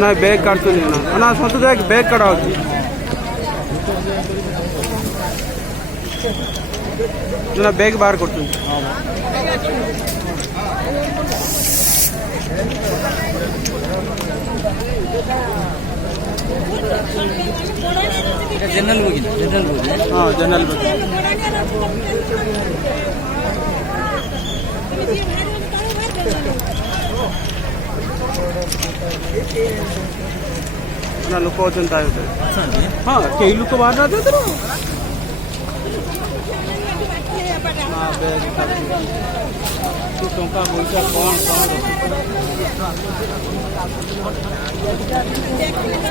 ना बैग काटते ना सतु एक बैग कड़ा ना बैग बाहर करते जनरल बोगी हाँ जनरल बोगी ना लोक अचंता हाँ कई लोक बाहर ना देते टंका पैसा कौन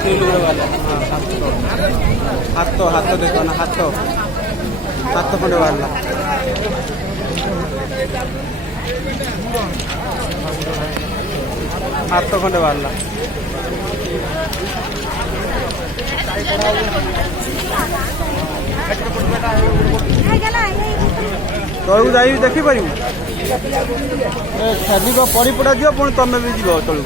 कौन वाला हाथ हाथ देखो ना हाथ हाथ खंडे बाहर हाथ खंडे बाहर तलू जा देखिपर खाली पड़ी पड़ा जी पुणी तुम भी जीव तलू